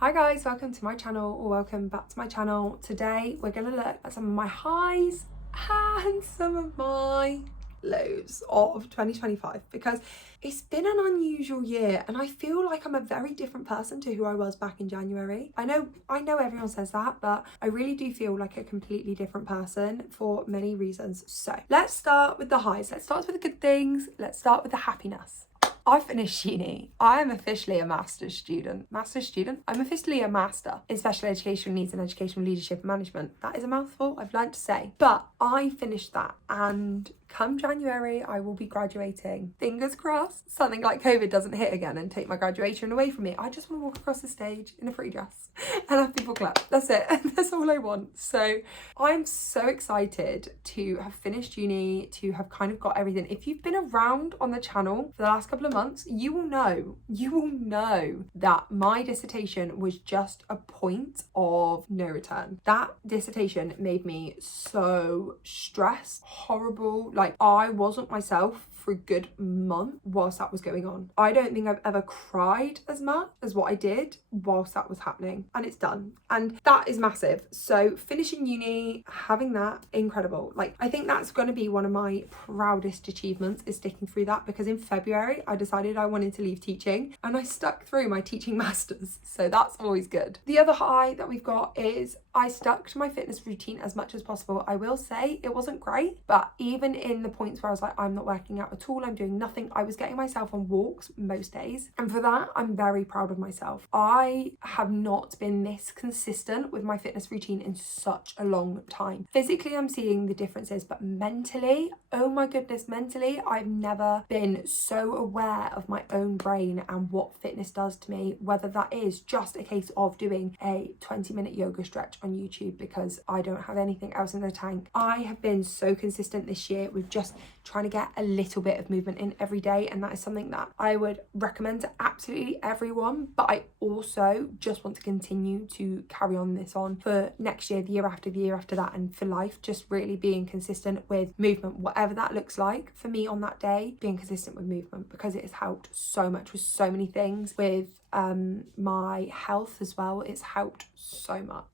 Hi guys, welcome to my channel, or welcome back to my channel. Today we're gonna look at some of my highs and some of my lows of 2025, because it's been an unusual year and I feel like I'm a very different person to who I was back in January. I know everyone says that, but I really do feel like a completely different person for many reasons. So let's start with the highs. Let's start with the good things. Let's start with the happiness. I finished uni. I am officially a master's student. I'm officially a master in special educational needs and educational leadership and management. That is a mouthful, I've learned to say. But I finished that, and come January, I will be graduating. Fingers crossed, something like COVID doesn't hit again and take my graduation away from me. I just want to walk across the stage in a free dress and have people clap. That's it. That's all I want. So I'm so excited to have finished uni, to have kind of got everything. If you've been around on the channel for the last couple of months, you will know that my dissertation was just a point of no return. That dissertation made me so stressed, horrible. Like, I wasn't myself for a good month whilst that was going on. I don't think I've ever cried as much as what I did whilst that was happening, and it's done, and that is massive. So finishing uni, having that, incredible. Like, I think that's going to be one of my proudest achievements, is sticking through that, because in February I decided I wanted to leave teaching and I stuck through my teaching masters, so that's always good. The other high that we've got is I stuck to my fitness routine as much as possible. I will say it wasn't great, but even in the points where I was like, I'm not working out at all, I'm doing nothing, I was getting myself on walks most days, and for that I'm very proud of myself. I have not been this consistent with my fitness routine in such a long time. Physically I'm seeing the differences, but mentally, oh my goodness, mentally I've never been so aware of my own brain and what fitness does to me, whether that is just a case of doing a 20-minute yoga stretch on YouTube because I don't have anything else in the tank. I have been so consistent this year with just trying to get a little bit of movement in every day, and that is something that I would recommend to absolutely everyone. But I also just want to continue to carry on this on for next year, the year after that, and for life, just really being consistent with movement, whatever that looks like for me on that day, being consistent with movement, because it has helped so much with so many things, with my health as well. It's helped so much.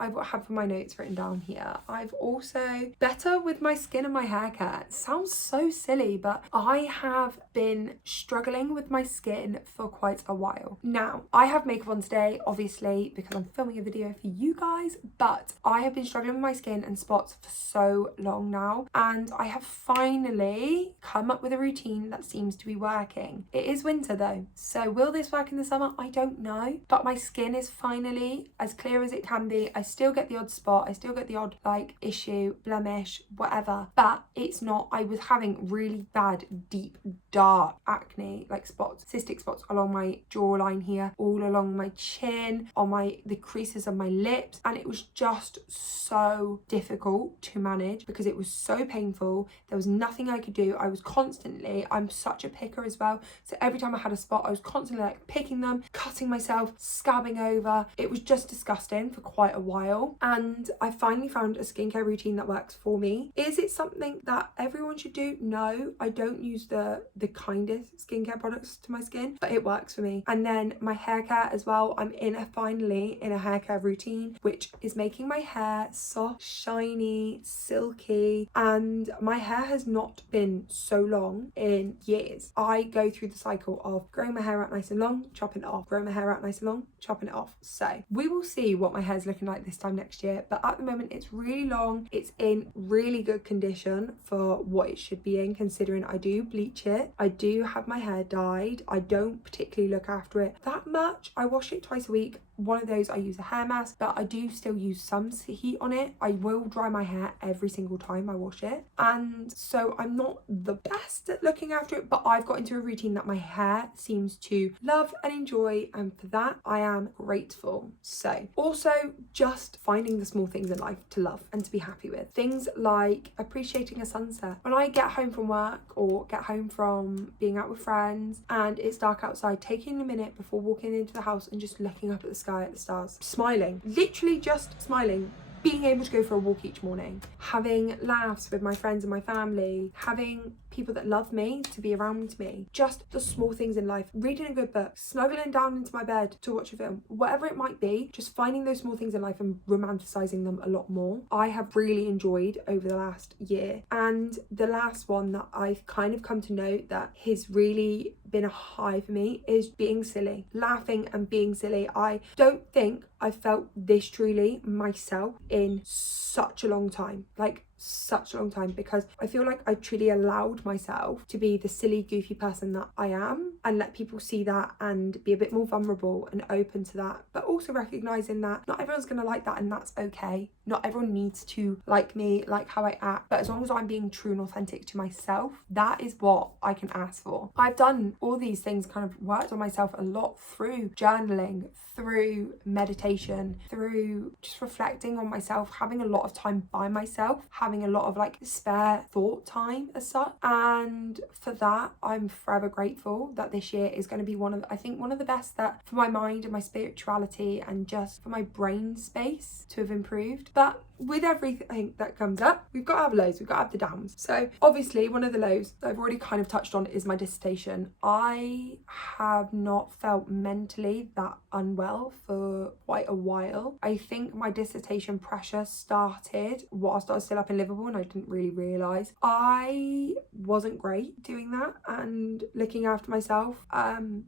I've had for my notes written down here, I've also better with my skin and my hair care. It sounds so silly, but I have been struggling with my skin for quite a while. Now, I have makeup on today, obviously, because I'm filming a video for you guys, but I have been struggling with my skin and spots for so long now, and I have finally come up with a routine that seems to be working. It is winter though, so will this work in the summer? I don't know, but my skin is finally as clear as it can be. I still get the odd spot, I still get the odd like issue, blemish, whatever, but it's not, I was having really bad, deep, dark acne, like spots, cystic spots along my jawline here, all along my chin, on the creases of my lips, and it was just so difficult to manage because it was so painful. There was nothing I could do. I was constantly, I'm such a picker as well, so every time I had a spot I was constantly like picking them, cutting myself, scabbing over. It was just disgusting for quite a while, and I finally found a skincare routine that works for me. Is it something that everyone should do? No, I don't use the kindest skincare products to my skin, but it works for me. And then my hair care as well, I'm finally in a hair care routine which is making my hair soft, shiny, silky, and my hair has not been so long in years. I go through the cycle of growing my hair out nice and long, chopping it off, growing my hair out nice and long, chopping it off. So we will see what my hair's looking like this time next year, but at the moment it's really long. It's in really good condition for what it should be in, considering I do bleach it, I do have my hair dyed, I don't particularly look after it that much. I wash it twice a week. One of those I use a hair mask, but I do still use some heat on it. I will dry my hair every single time I wash it, and so I'm not the best at looking after it, but I've got into a routine that my hair seems to love and enjoy, and for that I am grateful. So also just finding the small things in life to love and to be happy with. Things like appreciating a sunset. When I get home from work or get home from being out with friends and it's dark outside, taking a minute before walking into the house and just looking up at the sky, at the stars, smiling, literally just smiling, being able to go for a walk each morning, having laughs with my friends and my family, having people that love me to be around me. Just the small things in life, reading a good book, snuggling down into my bed to watch a film, whatever it might be, just finding those small things in life and romanticizing them a lot more. I have really enjoyed over the last year. And the last one that I've kind of come to note that has really been a high for me is being silly, laughing and being silly. I don't think I've felt this truly myself in such a long time, like such a long time, because I feel like I truly allowed myself to be the silly, goofy person that I am and let people see that and be a bit more vulnerable and open to that, but also recognizing that not everyone's gonna like that and that's okay. Not everyone needs to like me, like how I act, but as long as I'm being true and authentic to myself, that is what I can ask for. I've done all these things, kind of worked on myself a lot through journaling, through meditation, through just reflecting on myself, having a lot of time by myself, having a lot of like spare thought time as such. And for that, I'm forever grateful that this year is going to be one of the best, that for my mind and my spirituality and just for my brain space to have improved. But with everything that comes up, we've got to have lows, we've got to have the downs. So obviously one of the lows that I've already kind of touched on is my dissertation. I have not felt mentally that unwell for quite a while. I think my dissertation pressure started whilst I was still up in Liverpool and I didn't really realise. I wasn't great doing that and looking after myself,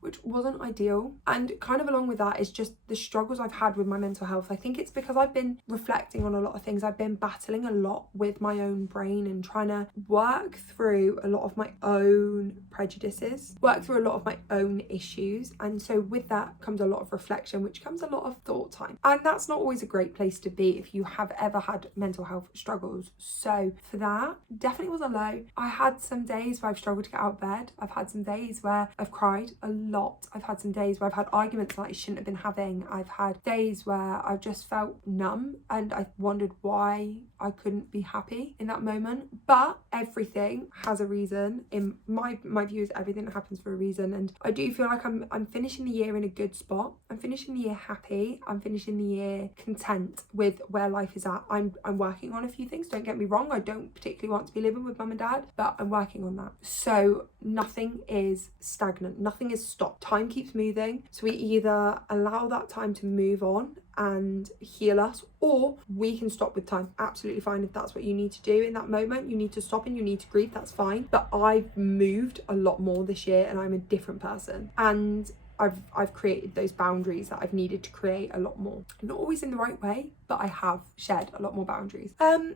which wasn't ideal. And kind of along with that is just the struggles I've had with my mental health. I think it's because I've been reflecting on a lot of things. I've been battling a lot with my own brain and trying to work through a lot of my own prejudices, work through a lot of my own issues. And so with that comes a lot of reflection, which comes a lot of thought time. And that's not always a great place to be if you have ever had mental health struggles. So for that, definitely was a low. I had some days where I've struggled to get out of bed. I've had some days where I've cried a lot. I've had some days where I've had arguments that I shouldn't have been having. I've had days where I've just felt numb and I wondered why I couldn't be happy in that moment. But everything has a reason. In my view is everything that happens for a reason, and I do feel like I'm finishing the year in a good spot. I'm finishing the year happy. I'm finishing the year content with where life is at. I'm working on a few things, don't get me wrong. I don't particularly want to be living with mum and dad, but I'm working on that. So nothing is stagnant, nothing is stopped. Time keeps moving, so we either allow that time to move on and heal us, or we can stop with time. Absolutely fine if that's what you need to do in that moment. You need to stop and you need to grieve, that's fine. But I've moved a lot more this year and I'm a different person, and I've created those boundaries that I've needed to create a lot more. Not always in the right way, but I have shared a lot more boundaries.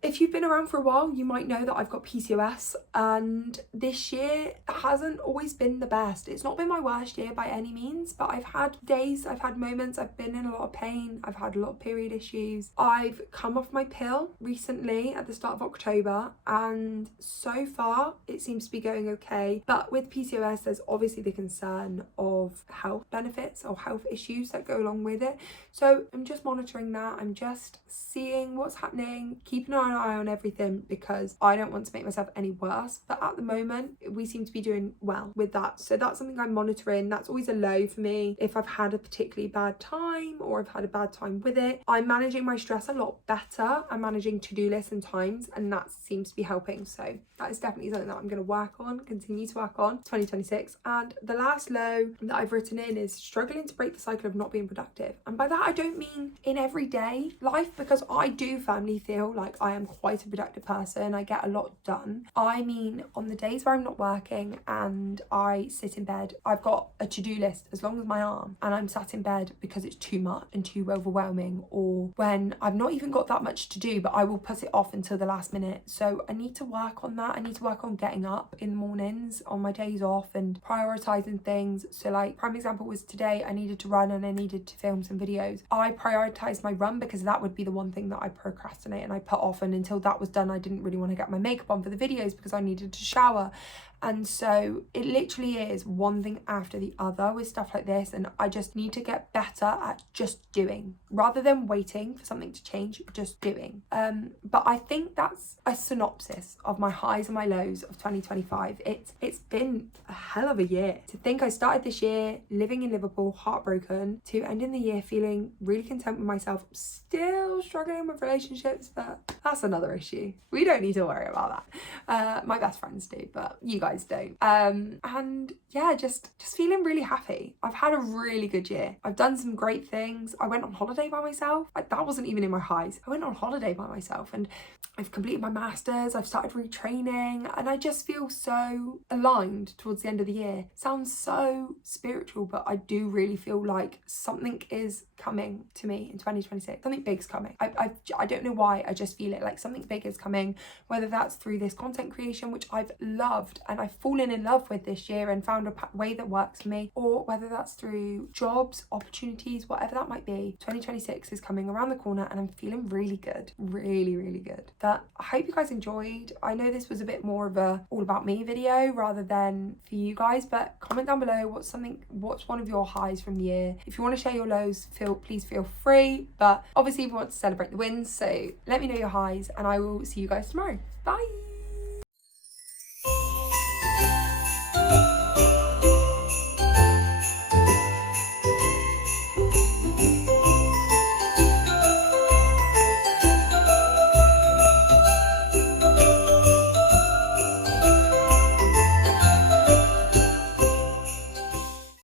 If you've been around for a while, you might know that I've got PCOS, and this year hasn't always been the best. It's not been my worst year by any means, but I've had days, I've had moments, I've been in a lot of pain, I've had a lot of period issues. I've come off my pill recently at the start of October, and so far it seems to be going okay. But with PCOS, there's obviously the concern of health benefits or health issues that go along with it. So I'm just monitoring that. I'm just seeing what's happening, keeping an eye on everything, because I don't want to make myself any worse. But at the moment, we seem to be doing well with that. So that's something I'm monitoring. That's always a low for me. If I've had a particularly bad time or I've had a bad time with it, I'm managing my stress a lot better. I'm managing to-do lists and times, and that seems to be helping. So that is definitely something that I'm going to work on, continue to work on 2026. And the last low that I've written in is struggling to break the cycle of not being productive. And by that, I don't mean in everyday life, because I do firmly feel like I am quite a productive person. I get a lot done. I mean on the days where I'm not working and I sit in bed, I've got a to-do list as long as my arm, and I'm sat in bed because it's too much and too overwhelming, or when I've not even got that much to do, but I will put it off until the last minute. So I need to work on that. I need to work on getting up in the mornings on my days off and prioritizing things. So like prime example was today, I needed to run and I needed to film some videos. I prioritized my run because that would be the one thing that I procrastinate and I put off, and until that was done I didn't really want to get my makeup on for the videos because I needed to shower. And so it literally is one thing after the other with stuff like this, and I just need to get better at just doing rather than waiting for something to change, just doing. But I think that's a synopsis of my highs and my lows of 2025. It's been a hell of a year. To think I started this year living in Liverpool, heartbroken, to ending the year feeling really content with myself. I'm still struggling with relationships, but that's another issue. We don't need to worry about that. My best friends do, but you guys don't. And yeah, just feeling really happy. I've had a really good year. I've done some great things. I went on holiday by myself. That wasn't even in my highs. I went on holiday by myself, and I've completed my masters. I've started retraining, and I just feel so aligned towards the end of the year. Sounds so spiritual, but I do really feel like something is coming to me in 2026. Something big's coming. I don't know why, I just feel it, like something big is coming, whether that's through this content creation, which I've loved and I've fallen in love with this year and found a way that works for me, or whether that's through jobs, opportunities, whatever that might be. 2026 is coming around the corner and I'm feeling really good, really, really good. But I hope you guys enjoyed. I know this was a bit more of a all about me video rather than for you guys, but comment down below what's one of your highs from the year. If you want to share your lows, please feel free, but obviously we want to celebrate the wins, so let me know your highs and I will see you guys tomorrow. Bye.